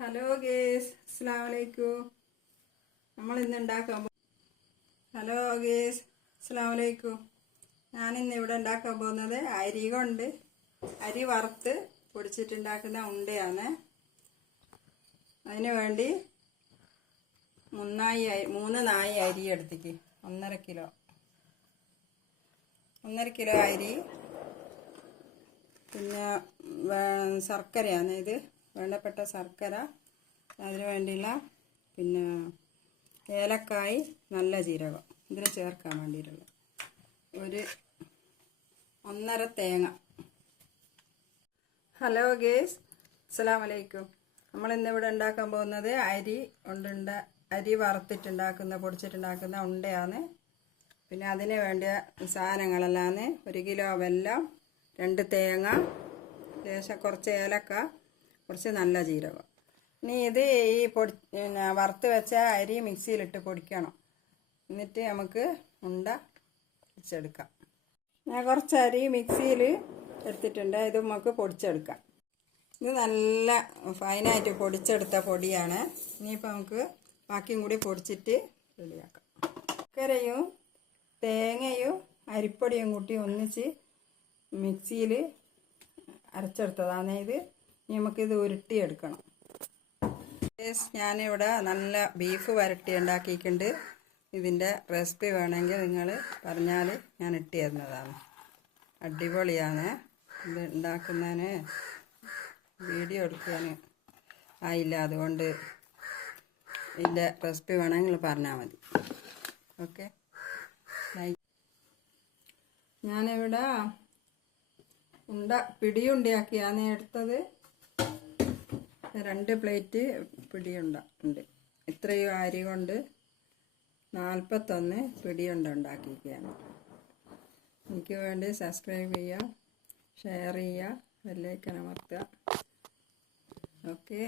Hello guys അസ്സാം വലൈക്കും നമ്മൾ ഇന്ന് ഉണ്ടാക്കാൻ ഹലോ ഗേസ് അസ്സാം വലൈക്കും ഞാനിന്ന് ഇവിടെ ഉണ്ടാക്കാൻ പോകുന്നത് അരി കൊണ്ട് അരി വറുത്ത് പൊടിച്ചിട്ടുണ്ടാക്കുന്ന ഉണ്ടയാണ്. അതിന് വേണ്ടി മൂന്നായി മൂന്ന് നായി അരി എടുത്തേക്ക്. ഒന്നര കിലോ. ഒന്നര കിലോ അരി. പിന്നെ ശർക്കരയാണ് ഇത്. വേണ്ടപ്പെട്ട ശർക്കര അതിന് വേണ്ടിയുള്ള പിന്നെ ഏലക്കായ് നല്ല ജീരകം. ഇതിന് ചേർക്കാൻ വേണ്ടിയിട്ടുള്ള ഒരു ഒന്നര തേങ്ങ. Hello guys. അസ്സാം വലൈക്കും നമ്മൾ ഇന്നിവിടെ ഉണ്ടാക്കാൻ പോകുന്നത് അരി ഉണ്ടുണ്ട അരി വറുത്തിട്ടുണ്ടാക്കുന്ന പൊടിച്ചിട്ടുണ്ടാക്കുന്ന ഉണ്ടയാണ്. പിന്നെ അതിന് വേണ്ടിയ സാധനങ്ങളെല്ലാം ഒരു കിലോ വെല്ലം രണ്ട് തേങ്ങ ലേശം കുറച്ച് ഏലക്ക കുറച്ച് നല്ല ജീരകം. ഇനി ഇത് ഈ പൊടി പിന്നെ വറുത്ത് വെച്ച അരി മിക്സിയിലിട്ട് പൊടിക്കണം. എന്നിട്ട് നമുക്ക് ഉണ്ട പൊടിച്ചെടുക്കാം. ഞാൻ കുറച്ച് അരി മിക്സിയിൽ എടുത്തിട്ടുണ്ട്. ഇത് നമുക്ക് പൊടിച്ചെടുക്കാം. ഇത് നല്ല ഫൈനായിട്ട് പൊടിച്ചെടുത്ത പൊടിയാണ്. ഇനിയിപ്പോൾ നമുക്ക് ബാക്കിയും കൂടി പൊടിച്ചിട്ട് റെഡിയാക്കാം. ശർക്കരയും തേങ്ങയും അരിപ്പൊടിയും കൂട്ടി ഒന്നിച്ച് മിക്സിയിൽ അരച്ചെടുത്തതാണ് ഇത്. നമുക്കിത് ഉരുട്ടിയെടുക്കണം. ഞാനിവിടെ നല്ല ബീഫ് വരട്ടി ഉണ്ടാക്കിയിട്ടുണ്ട്. ഇതിന്റെ റെസിപ്പി വേണമെങ്കിൽ നിങ്ങൾ പറഞ്ഞാൽ ഞാൻ ഇട്ട് തരുന്നതാണ്. അടിപൊളിയാണ്. ഇത് ഉണ്ടാക്കുന്നതിന് വീഡിയോ എടുക്കാൻ ആയില്ല. അതുകൊണ്ട് ഇതിന്റെ റെസിപ്പി വേണമെങ്കിൽ പറഞ്ഞാൽ മതി. ഓക്കെ ഞാനിവിടെ ഉണ്ട പിടിയുണ്ടാക്കിയാണ് എടുത്തത്. രണ്ട് പ്ലേറ്റ് പിടിയുണ്ട ഉണ്ട്. ഇത്രയും അരി കൊണ്ട് നാൽപ്പത്തൊന്ന് പിടിയുണ്ട ഉണ്ടാക്കിയിരിക്കുകയാണ്. എനിക്ക് വേണ്ടി സബ്സ്ക്രൈബ് ചെയ്യുക ഷെയർ ചെയ്യുക ബെല്ലൈക്കൻ അമർത്തുക. ഓക്കെ